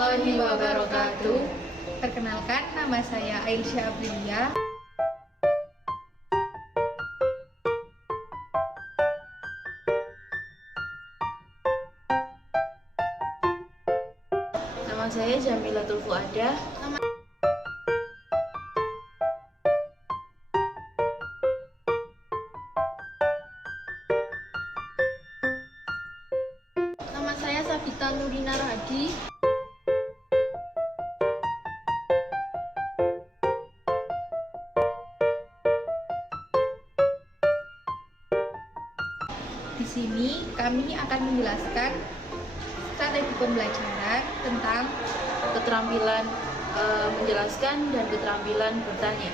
warahmatullahi wabarakatuh. Perkenalkan, nama saya Aisyah Aprilia. Nama saya Jamilatul Fuadah. Nama saya Sabita Nurina Rahadi. Di sini kami akan menjelaskan strategi pembelajaran tentang Keterampilan menjelaskan dan keterampilan bertanya.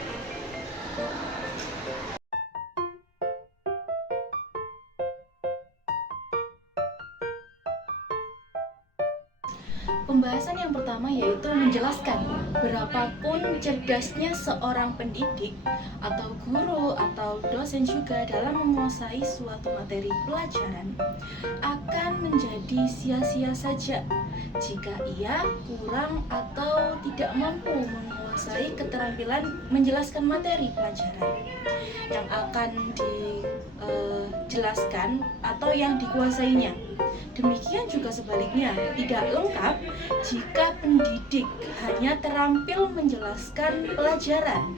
Pembahasan yang pertama yaitu menjelaskan berapapun cerdasnya seorang pendidik atau guru atau dosen juga dalam menguasai suatu materi pelajaran akan menjadi sia-sia saja jika ia kurang atau tidak mampu menguasai keterampilan menjelaskan materi pelajaran yang akan dijelaskan atau yang dikuasainya. Demikian juga sebaliknya, tidak lengkap jika pendidik hanya terampil menjelaskan pelajaran,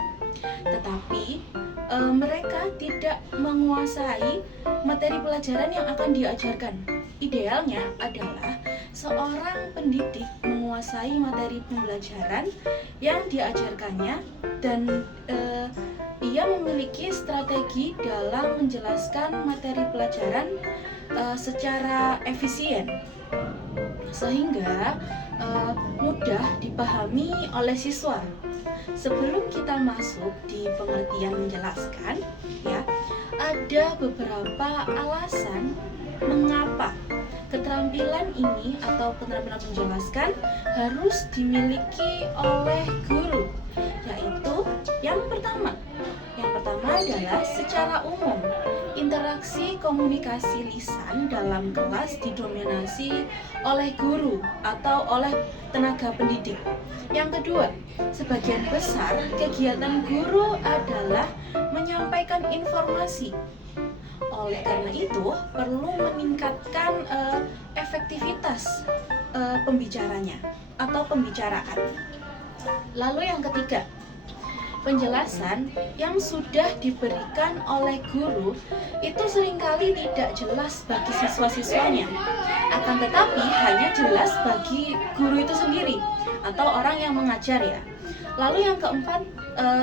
tetapi mereka tidak menguasai materi pelajaran yang akan diajarkan. Idealnya adalah seorang pendidik menguasai materi pembelajaran yang diajarkannya dan ia memiliki strategi dalam menjelaskan materi pelajaran secara efisien sehingga mudah dipahami oleh siswa. Sebelum kita masuk di pengertian menjelaskan, ya, ada beberapa alasan mengapa keterampilan ini atau keterampilan menjelaskan harus dimiliki oleh guru, yaitu yang pertama adalah secara umum interaksi komunikasi lisan dalam kelas didominasi oleh guru atau oleh tenaga pendidik. Yang kedua, sebagian besar kegiatan guru adalah menyampaikan informasi. Oleh karena itu, perlu meningkatkan efektivitas pembicaranya atau pembicaraan. Lalu yang ketiga, penjelasan yang sudah diberikan oleh guru itu seringkali tidak jelas bagi siswa-siswanya, akan tetapi hanya jelas bagi guru itu sendiri atau orang yang mengajar, ya. Lalu yang keempat,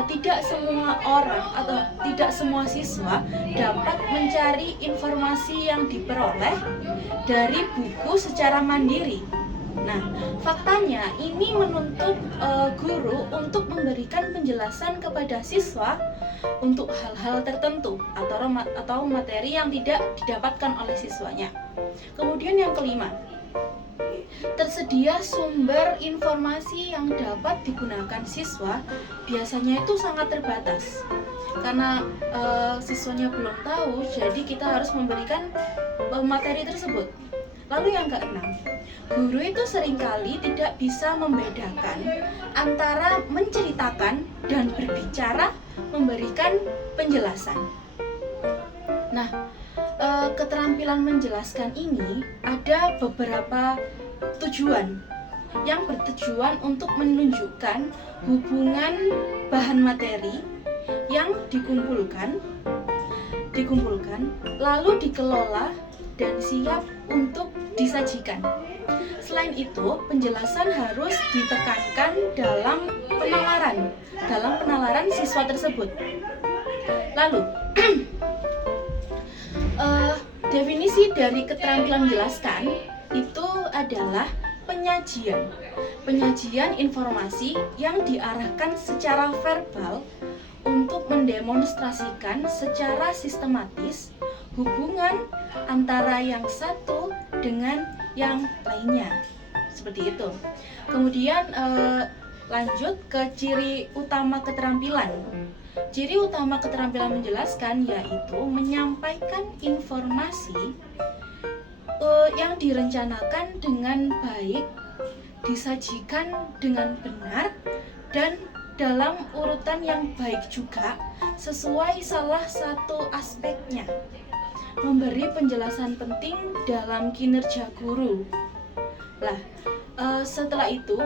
tidak semua orang atau tidak semua siswa dapat mencari informasi yang diperoleh dari buku secara mandiri. Nah, faktanya ini menuntut guru untuk memberikan penjelasan kepada siswa untuk hal-hal tertentu atau materi yang tidak didapatkan oleh siswanya. Kemudian yang kelima, tersedia sumber informasi yang dapat digunakan siswa biasanya itu sangat terbatas karena siswanya belum tahu, jadi kita harus memberikan materi tersebut. Lalu yang keenam, guru itu seringkali tidak bisa membedakan antara menceritakan dan berbicara memberikan penjelasan. Nah, keterampilan menjelaskan ini ada beberapa tujuan yang bertujuan untuk menunjukkan hubungan bahan materi yang dikumpulkan lalu dikelola dan siap untuk disajikan. Selain itu, penjelasan harus ditekankan dalam penalaran siswa tersebut. Lalu, definisi dari keterampilan menjelaskan itu adalah penyajian informasi yang diarahkan secara verbal untuk mendemonstrasikan secara sistematis hubungan antara yang satu dengan yang lainnya, seperti itu. Kemudian lanjut ke ciri utama keterampilan. Ciri utama keterampilan menjelaskan yaitu menyampaikan informasi yang direncanakan dengan baik disajikan dengan benar dan dalam urutan yang baik juga sesuai salah satu aspeknya. Memberi penjelasan penting dalam kinerja guru. Lah, setelah itu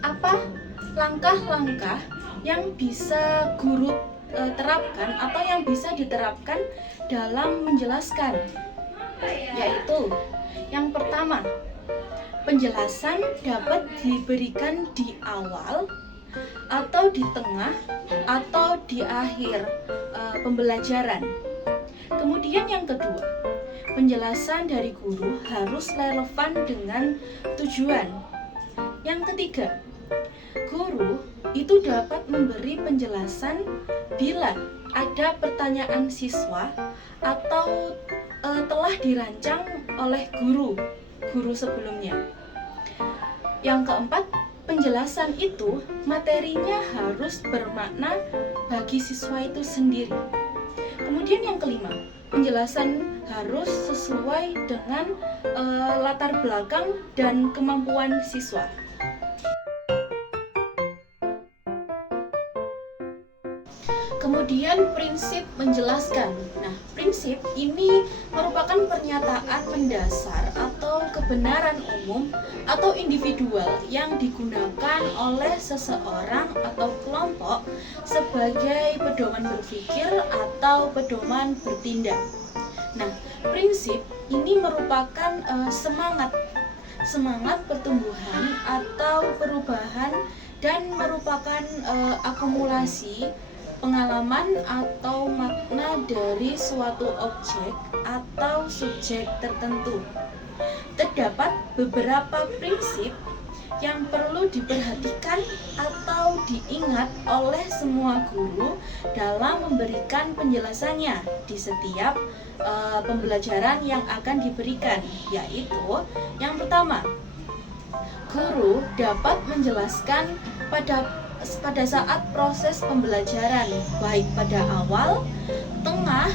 apa langkah-langkah yang bisa guru terapkan atau yang bisa diterapkan dalam menjelaskan? Yaitu yang pertama, penjelasan dapat diberikan di awal atau di tengah atau di akhir pembelajaran. Kemudian yang kedua, penjelasan dari guru harus relevan dengan tujuan. Yang ketiga, guru itu dapat memberi penjelasan bila ada pertanyaan siswa atau telah dirancang oleh guru sebelumnya. Yang keempat, penjelasan itu materinya harus bermakna bagi siswa itu sendiri. Kemudian yang kelima, penjelasan harus sesuai dengan latar belakang dan kemampuan siswa. Kemudian prinsip menjelaskan. Nah, prinsip ini merupakan pernyataan mendasar atau kebenaran umum atau individual yang digunakan oleh seseorang atau kelompok sebagai pedoman berpikir atau pedoman bertindak. Nah, prinsip ini merupakan semangat pertumbuhan atau perubahan dan merupakan akumulasi pengalaman atau makna dari suatu objek atau subjek tertentu. Terdapat beberapa prinsip yang perlu diperhatikan atau diingat oleh semua guru dalam memberikan penjelasannya di setiap pembelajaran yang akan diberikan, yaitu yang pertama, guru dapat menjelaskan pada saat proses pembelajaran, baik pada awal, tengah,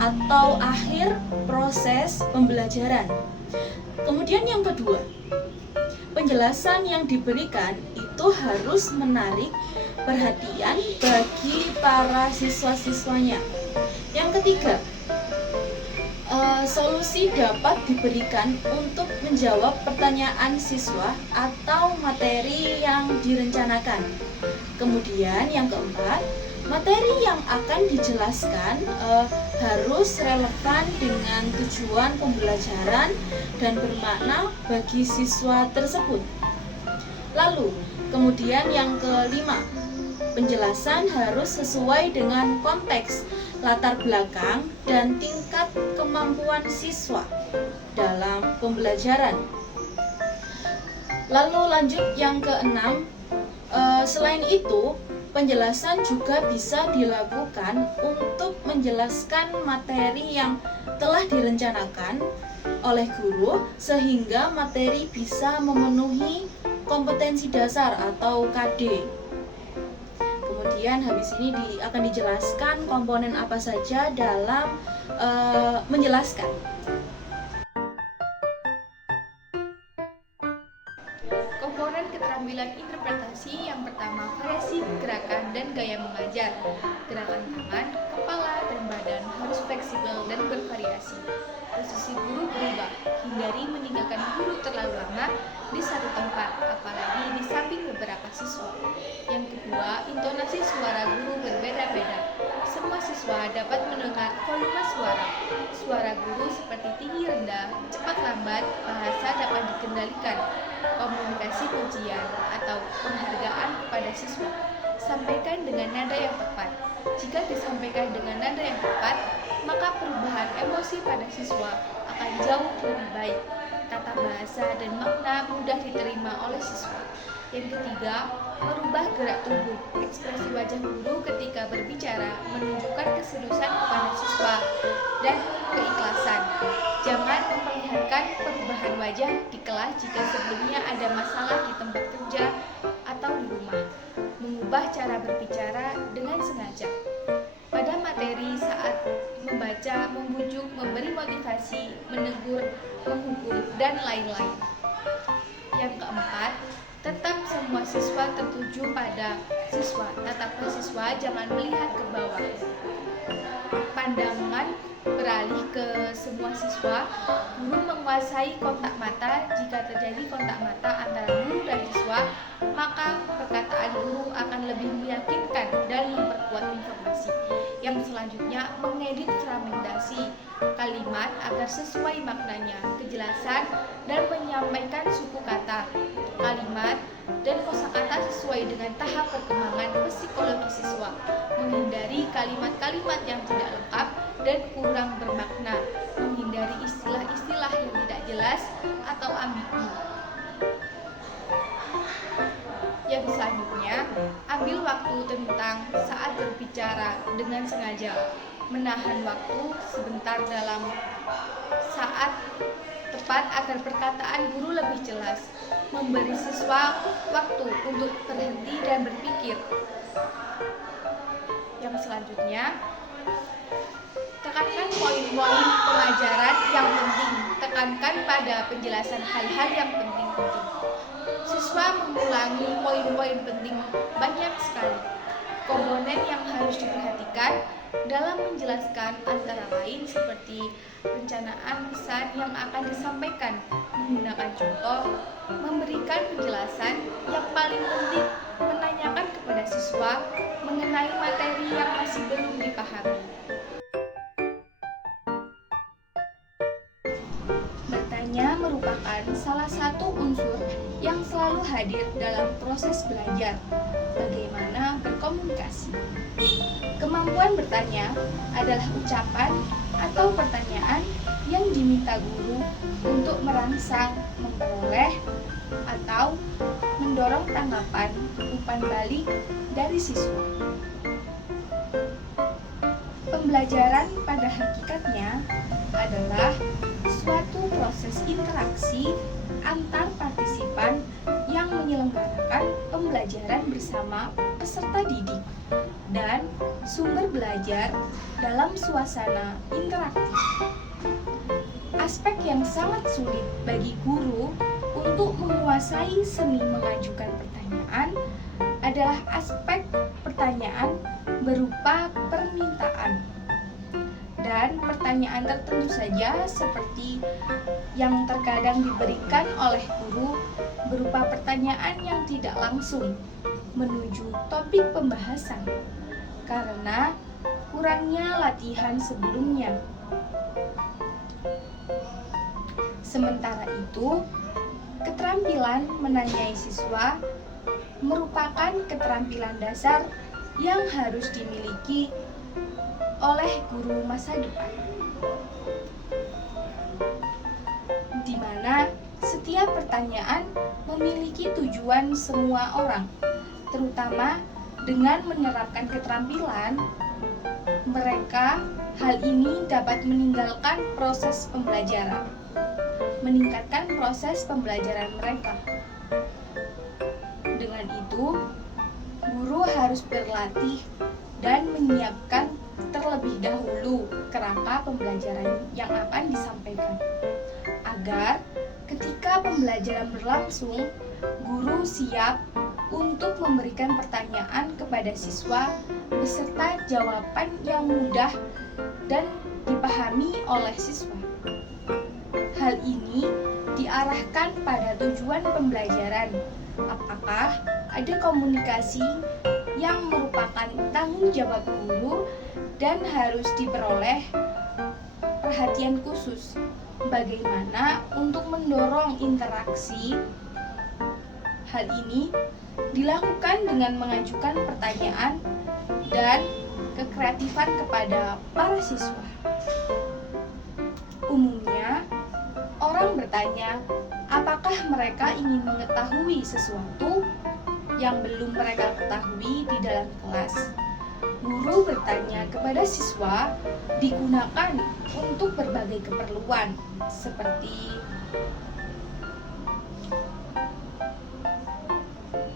atau akhir proses pembelajaran. Kemudian yang kedua, penjelasan yang diberikan itu harus menarik perhatian bagi para siswa-siswanya. Yang ketiga, solusi dapat diberikan untuk menjawab pertanyaan siswa atau materi yang direncanakan. Kemudian yang keempat, materi yang akan dijelaskan harus relevan dengan tujuan pembelajaran dan bermakna bagi siswa tersebut. Lalu, kemudian yang kelima, penjelasan harus sesuai dengan konteks, latar belakang, dan tingkat kemampuan siswa dalam pembelajaran. Lalu lanjut yang keenam, selain itu, penjelasan juga bisa dilakukan untuk menjelaskan materi yang telah direncanakan oleh guru sehingga materi bisa memenuhi kompetensi dasar atau KD. Kemudian habis ini akan dijelaskan komponen apa saja dalam menjelaskan. Komponen keterampilan interpretasi yang pertama, variasi gerakan dan gaya mengajar. Gerakan tangan, kepala, dan badan harus fleksibel dan bervariasi. Posisi guru berubah, hindari meninggalkan guru terlalu lama di satu tempat, apalagi di samping beberapa siswa. Yang kedua, intonasi suara guru berbeda-beda. Semua siswa dapat mendengar volume suara. Suara guru seperti tinggi rendah, cepat lambat, bahasa dapat dikendalikan. Komunikasi pujian atau penghargaan kepada siswa. Sampaikan dengan nada yang tepat. Jika disampaikan dengan nada yang tepat, maka perubahan emosi pada siswa akan jauh lebih baik. Tata bahasa dan makna mudah diterima oleh siswa. Yang ketiga, merubah gerak tubuh. Ekspresi wajah guru ketika berbicara menunjukkan keseriusan kepada siswa dan keikhlasan. Jangan memperlihatkan perubahan wajah di kelas jika sebelumnya ada masalah di tempat kerja atau di rumah. Mengubah cara berbicara dengan sengaja. Pada materi saat membaca, membujuk, memberi motivasi, menegur, menghukum, dan lain-lain. Yang keempat, siswa tertuju pada siswa. Tataplah siswa, jangan melihat ke bawah. Pandangan beralih ke semua siswa. Guru menguasai kontak mata. Jika terjadi kontak mata antara guru dan siswa, maka perkataan guru akan lebih meyakinkan dan memperkuat informasi. Yang selanjutnya, mengedit fragmentasi kalimat agar sesuai maknanya, kejelasan, dan menyampaikan suku kata, kalimat, dan kosakata sesuai dengan tahap perkembangan psikologi siswa. Menghindari kalimat-kalimat yang tidak lengkap dan kurang bermakna. Menghindari istilah-istilah yang tidak jelas atau ambigu. Yang selanjutnya, ambil waktu tentang saat berbicara dengan sengaja. Menahan waktu sebentar dalam saat tepat agar perkataan guru lebih jelas. Memberi siswa waktu untuk berhenti dan berpikir. Yang selanjutnya, tekankan poin-poin pelajaran yang penting. Tekankan pada penjelasan hal-hal yang penting-penting. Siswa mengulangi poin-poin penting banyak sekali. Komponen yang harus diperhatikan dalam menjelaskan antara lain seperti perencanaan pesan yang akan disampaikan, menggunakan contoh, memberikan penjelasan yang paling penting, menanyakan kepada siswa mengenai materi yang masih belum dipahami. Bertanya merupakan salah satu unsur yang selalu hadir dalam proses belajar. Bagaimana berkomunikasi? Kemampuan bertanya adalah ucapan atau pertanyaan yang diminta guru untuk merangsang, memperoleh, atau mendorong tanggapan umpan balik dari siswa. Pembelajaran pada hakikatnya adalah suatu proses interaksi antar partisipan yang menyelenggarakan pembelajaran bersama peserta didik dan sumber belajar dalam suasana interaktif. Aspek yang sangat sulit bagi guru untuk menguasai seni mengajukan pertanyaan adalah aspek pertanyaan berupa permintaan dan pertanyaan tertentu saja seperti yang terkadang diberikan oleh guru berupa pertanyaan yang tidak langsung menuju topik pembahasan karena kurangnya latihan sebelumnya. Sementara itu, keterampilan menanyai siswa merupakan keterampilan dasar yang harus dimiliki oleh guru masa depan, di mana setiap pertanyaan memiliki tujuan semua orang, terutama dengan menerapkan keterampilan mereka. Hal ini dapat meninggalkan proses pembelajaran, meningkatkan proses pembelajaran mereka. Dengan itu, guru harus berlatih dan menyiapkan terlebih dahulu kerangka pembelajaran yang akan disampaikan, agar ketika pembelajaran berlangsung, guru siap untuk memberikan pertanyaan kepada siswa beserta jawaban yang mudah dan dipahami oleh siswa. Hal ini diarahkan pada tujuan pembelajaran. Apakah ada komunikasi yang merupakan tanggung jawab guru dan harus diperoleh perhatian khusus. Bagaimana untuk mendorong interaksi? Hal ini dilakukan dengan mengajukan pertanyaan dan kekreatifan kepada para siswa. Umumnya, orang bertanya apakah mereka ingin mengetahui sesuatu yang belum mereka ketahui di dalam kelas. Guru bertanya kepada siswa digunakan untuk berbagai keperluan seperti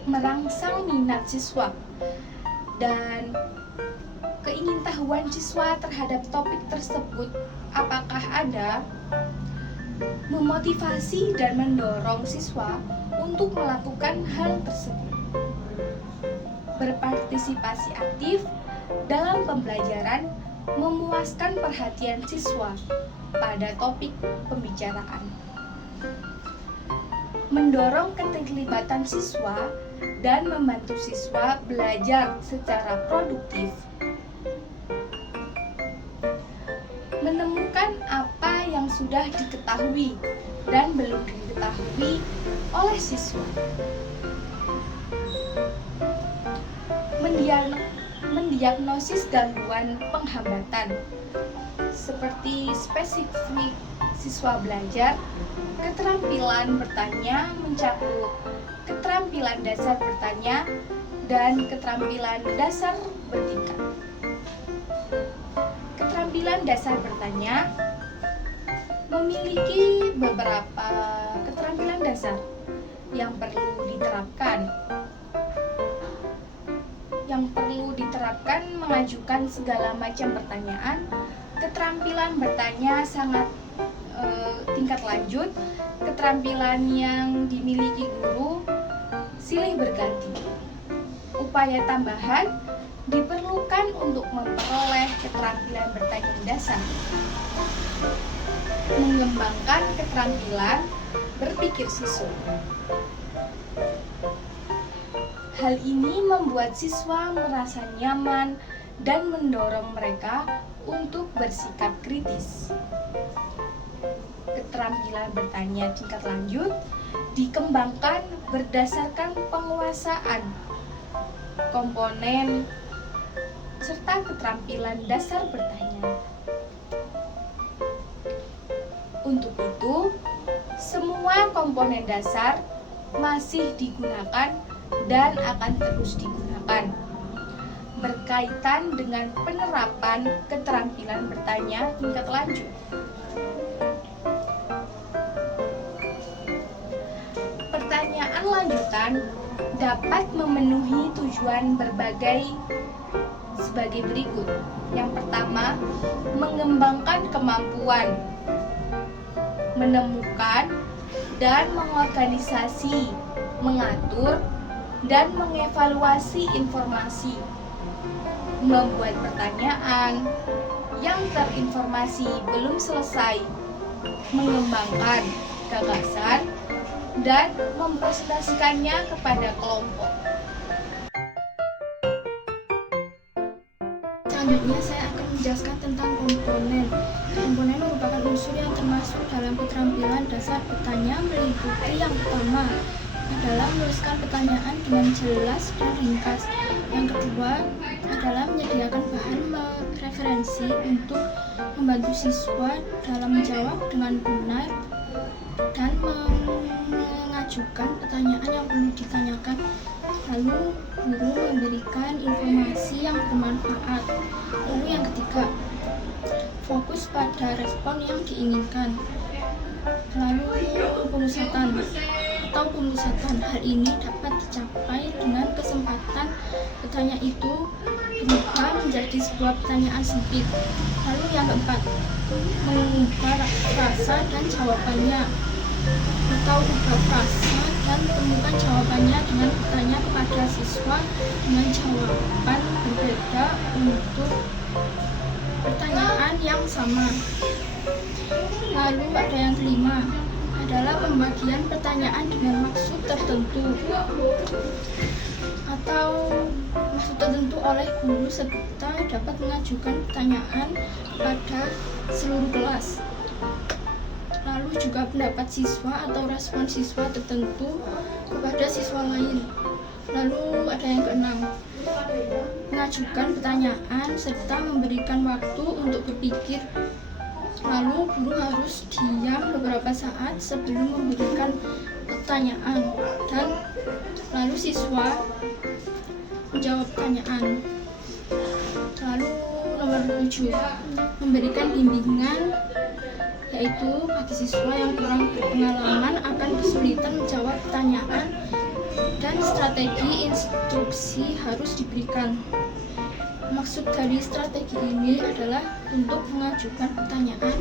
merangsang minat siswa dan keingintahuan siswa terhadap topik tersebut apakah ada, memotivasi dan mendorong siswa untuk melakukan hal tersebut. berpartisipasi aktif dalam pembelajaran, memuaskan perhatian siswa pada topik pembicaraan, mendorong keterlibatan siswa dan membantu siswa belajar secara produktif, menemukan apa yang sudah diketahui dan belum diketahui oleh siswa, mendiagnosis gangguan penghambatan seperti spesifik siswa belajar. Keterampilan bertanya mencakup keterampilan dasar bertanya dan keterampilan dasar bertingkat. Keterampilan dasar bertanya memiliki beberapa keterampilan dasar yang perlu diterapkan mengajukan segala macam pertanyaan. Keterampilan bertanya sangat tingkat lanjut. Keterampilan yang dimiliki guru silih berganti. Upaya tambahan diperlukan untuk memperoleh keterampilan bertanya dasar. Mengembangkan keterampilan berpikir siswa. Hal ini membuat siswa merasa nyaman dan mendorong mereka untuk bersikap kritis. Keterampilan bertanya tingkat lanjut dikembangkan berdasarkan penguasaan komponen serta keterampilan dasar bertanya. Untuk itu, semua komponen dasar masih digunakan dan akan terus digunakan berkaitan dengan penerapan keterampilan bertanya tingkat lanjut. Pertanyaan lanjutan dapat memenuhi tujuan sebagai berikut. Yang pertama, mengembangkan kemampuan menemukan dan mengorganisasi, mengatur dan mengevaluasi informasi, membuat pertanyaan yang terinformasi belum selesai, mengembangkan gagasan dan mempresentasikannya kepada kelompok. Selanjutnya saya akan menjelaskan tentang komponen. Komponen merupakan unsur yang termasuk dalam keterampilan dasar bertanya, meliputi yang pertama adalah menuliskan pertanyaan dengan jelas dan ringkas. Yang kedua adalah menyediakan bahan referensi untuk membantu siswa dalam menjawab dengan benar dan mengajukan pertanyaan yang perlu ditanyakan. Lalu guru memberikan informasi yang bermanfaat. Lalu yang ketiga, fokus pada respon yang diinginkan. Lalu pemusatan. Hal ini dapat dicapai dengan kesempatan pertanyaan itu berubah menjadi sebuah pertanyaan sempit. Lalu yang keempat, mengubah rasa dan jawabannya, atau ubah rasa dan temukan jawabannya dengan bertanya kepada siswa dengan jawaban berbeda untuk pertanyaan yang sama. Lalu ada yang kelima, adalah pembagian pertanyaan dengan maksud tertentu oleh guru serta dapat mengajukan pertanyaan pada seluruh kelas. Lalu juga pendapat siswa atau respon siswa tertentu kepada siswa lain. Lalu ada yang keenam, mengajukan pertanyaan serta memberikan waktu untuk berpikir. Lalu guru harus diam beberapa saat sebelum memberikan pertanyaan dan lalu siswa menjawab pertanyaan. Lalu nomor 7, memberikan bimbingan, yaitu bagi siswa yang kurang berpengalaman akan kesulitan menjawab pertanyaan dan strategi instruksi harus diberikan. Maksud dari strategi ini adalah untuk mengajukan pertanyaan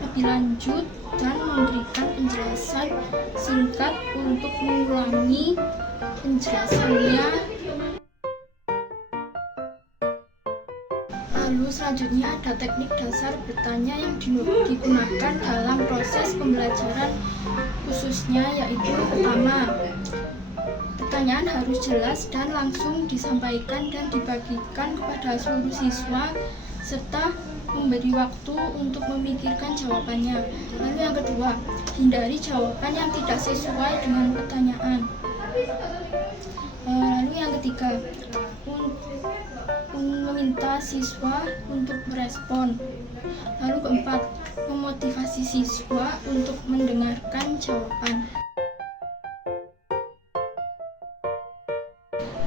lebih lanjut dan memberikan penjelasan singkat untuk mengulangi penjelasannya. Selanjutnya ada teknik dasar bertanya yang digunakan dalam proses pembelajaran khususnya, yaitu pertama, pertanyaan harus jelas dan langsung disampaikan dan dibagikan kepada seluruh siswa serta memberi waktu untuk memikirkan jawabannya. Lalu yang kedua, hindari jawaban yang tidak sesuai dengan pertanyaan. Lalu yang ketiga, meminta siswa untuk merespon. Lalu keempat, memotivasi siswa untuk mendengarkan jawaban.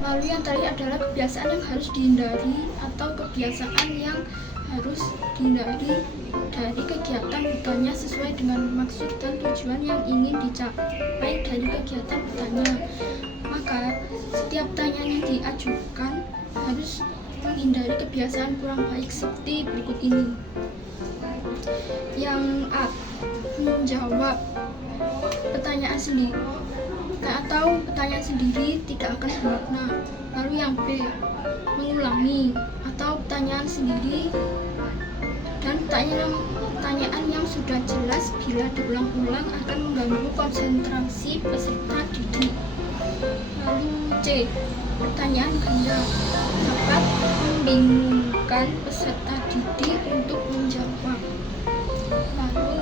Lalu yang terakhir adalah kebiasaan yang harus dihindari atau kebiasaan yang harus dihindari dari kegiatan bertanya sesuai dengan maksud dan tujuan yang ingin dicapai dari kegiatan bertanya. Maka setiap pertanyaan yang diajukan harus menghindari kebiasaan kurang baik seperti berikut ini. Yang A, menjawab pertanyaan sendiri atau pertanyaan sendiri tidak akan bermakna. Lalu yang B, mengulangi atau pertanyaan sendiri dan pertanyaan yang sudah jelas bila diulang-ulang akan mengganggu konsentrasi peserta didik. Lalu C, pertanyaan ganda dapat membingungkan peserta didik untuk menjawab. Lalu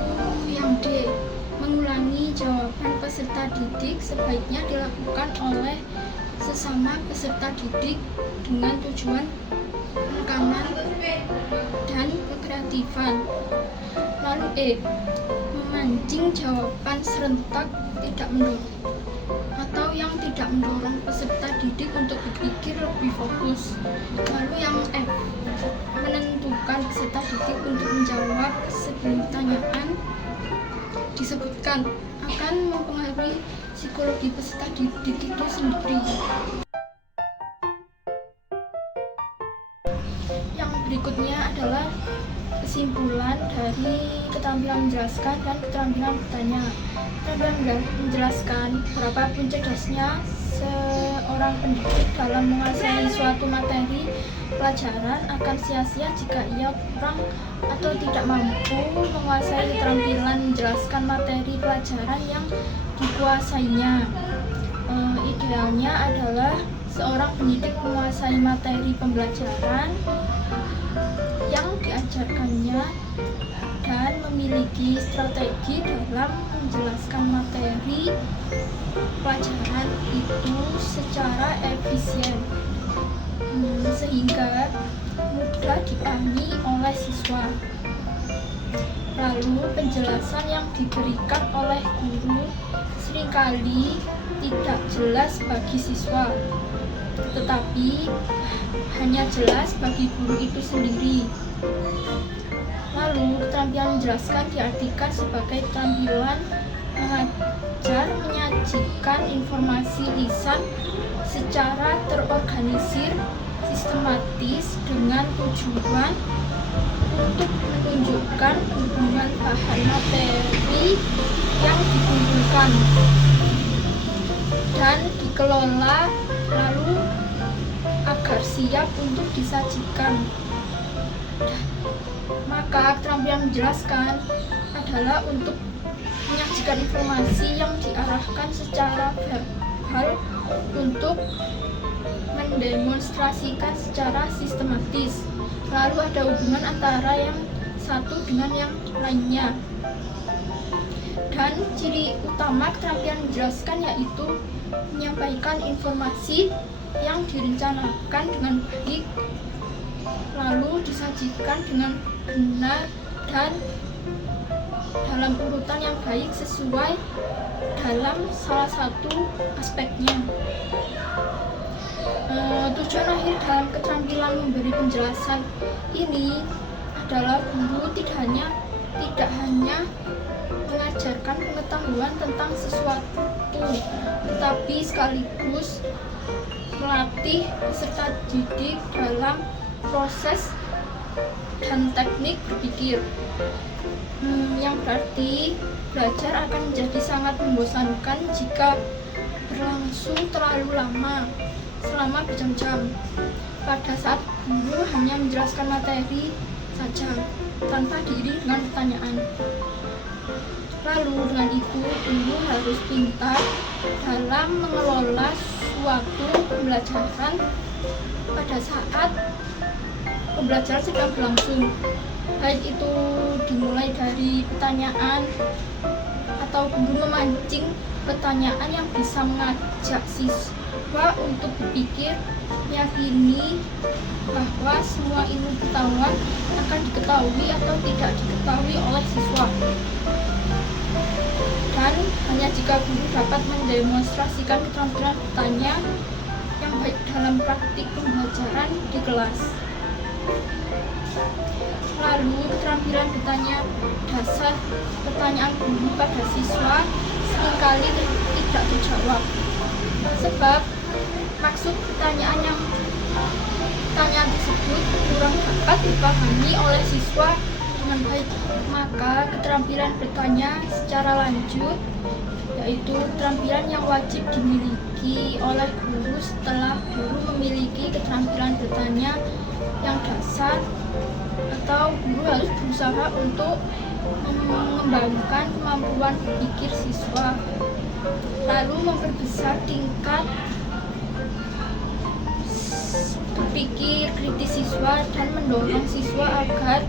yang D, mengulangi jawaban peserta didik sebaiknya dilakukan oleh sesama peserta didik dengan tujuan penekanan dan kekreatifan. Lalu E, memancing jawaban serentak tidak mendorong atau yang tidak mendorong peserta didik untuk berpikir lebih fokus. Lalu yang F, menentukan peserta didik untuk menjawab sebelum pertanyaan disebutkan akan mempengaruhi psikologi peserta didik itu sendiri. Yang berikutnya adalah kesimpulan dari keterampilan menjelaskan dan keterampilan bertanya. Keterampilan menjelaskan berapapun cerdasnya seorang pendidik dalam menguasai suatu materi pelajaran akan sia-sia jika ia kurang atau tidak mampu menguasai keterampilan menjelaskan materi pelajaran yang dikuasainya. Idealnya adalah seorang pendidik menguasai materi pembelajaran yang diajarkannya dan memiliki strategi dalam menjelaskan materi pelajaran itu secara efisien sehingga mudah dipahami oleh siswa. Lalu penjelasan yang diberikan oleh guru seringkali tidak jelas bagi siswa, tetapi hanya jelas bagi guru itu sendiri. Lalu keterampilan menjelaskan diartikan sebagai keterampilan mengajar menyajikan informasi lisan secara terorganisir, sistematis dengan tujuan untuk menunjukkan hubungan bahan materi yang dikumpulkan dan dikelola lalu agar siap untuk disajikan. Maka keterampilan menjelaskan adalah untuk menyajikan informasi yang diarahkan secara verbal untuk mendemonstrasikan secara sistematis. Lalu ada hubungan antara yang satu dengan yang lainnya. Dan ciri utama keterampilan menjelaskan yaitu menyampaikan informasi yang direncanakan dengan baik, lalu disajikan dengan benar dan dalam urutan yang baik sesuai dalam salah satu aspeknya. Tujuan akhir dalam keterampilan memberi penjelasan ini adalah guru tidak hanya mengajarkan pengetahuan tentang sesuatu, tetapi sekaligus melatih peserta didik dalam proses dan teknik berpikir. Yang berarti belajar akan menjadi sangat membosankan jika berlangsung terlalu lama. selama berjam-jam. Pada saat guru hanya menjelaskan materi saja tanpa diiringi dengan pertanyaan. Lalu dengan itu guru harus pintar dalam mengelola suatu pembelajaran pada saat pembelajaran sedang berlangsung, baik itu dimulai dari pertanyaan atau guru memancing pertanyaan yang bisa mengajak siswa untuk berpikir, meyakini bahwa semua ilmu pengetahuan akan diketahui atau tidak diketahui oleh siswa. Dan hanya jika guru dapat mendemonstrasikan keterampilan bertanya yang baik dalam praktik pembelajaran di kelas. Lalu keterampilan bertanya dasar pertanyaan guru pada siswa seringkali tidak terjawab, sebab maksud pertanyaan tersebut kurang dapat dipahami oleh siswa dengan baik. Maka keterampilan bertanya secara lanjut yaitu keterampilan yang wajib dimiliki oleh guru setelah guru memiliki keterampilan bertanya yang dasar, atau guru harus berusaha untuk mengembangkan kemampuan berpikir siswa, lalu memperbesar tingkat berpikir kritis siswa dan mendorong siswa agar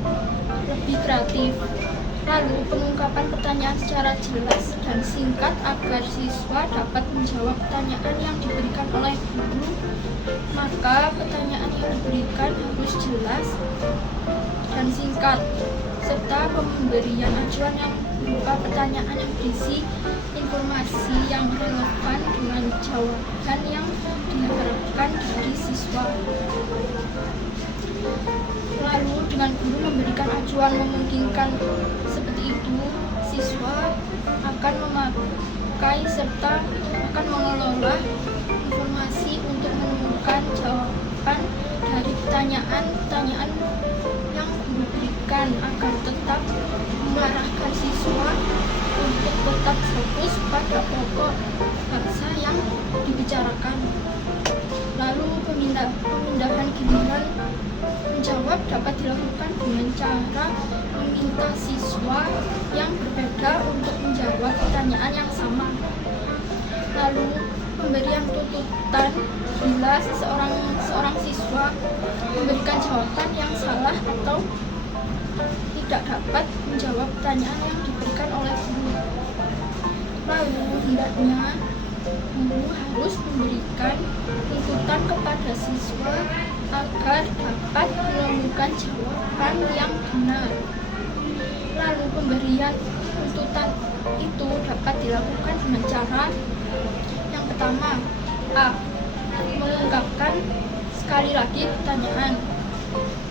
lebih kreatif. Lalu pengungkapan pertanyaan secara jelas dan singkat agar siswa dapat menjawab pertanyaan yang diberikan oleh guru. Maka pertanyaan yang diberikan harus jelas dan singkat, serta pemberian acuan yang berupa pertanyaan yang berisi informasi yang relevan dengan jawaban yang diharapkan dari siswa. Lalu dengan guru memberikan acuan memungkinkan seperti itu, siswa akan memakai serta akan mengelola informasi untuk menemukan jawaban dari pertanyaan-pertanyaan yang guru berikan agar tetap mengarahkan siswa untuk tetap fokus pada pokok bahasa yang dibicarakan. Lalu pemindahan giliran menjawab dapat dilakukan dengan cara meminta siswa yang berbeda untuk menjawab pertanyaan yang sama. Lalu pemberian tuntutan bila seorang siswa memberikan jawaban yang salah atau tidak dapat menjawab pertanyaan yang diberikan oleh guru. Lalu hendaknya guru harus memberikan tuntutan kepada siswa agar dapat menemukan jawaban yang benar. Lalu pemberian tuntutan itu dapat dilakukan dengan cara yang pertama, A. Mengungkapkan sekali lagi pertanyaan.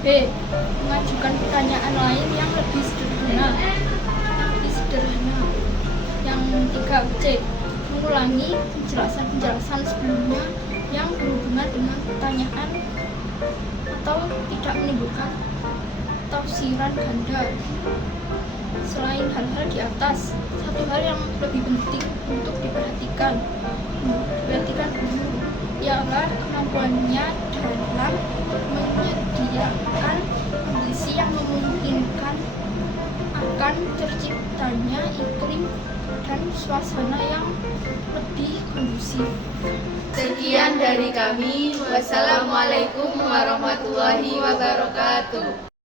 B. Mengajukan pertanyaan lain yang lebih sederhana. Yang ketiga, C. Mengulangi penjelasan sebelumnya yang berhubungan dengan pertanyaan atau tidak menimbulkan tafsiran ganda. Selain hal-hal di atas, satu hal yang lebih penting untuk diperhatikan dulu ialah kemampuannya dalam menyediakan kondisi yang memungkinkan akan terciptanya iklim dan suasana yang lebih kondusif. Sekian dari kami. Wassalamualaikum warahmatullahi wabarakatuh.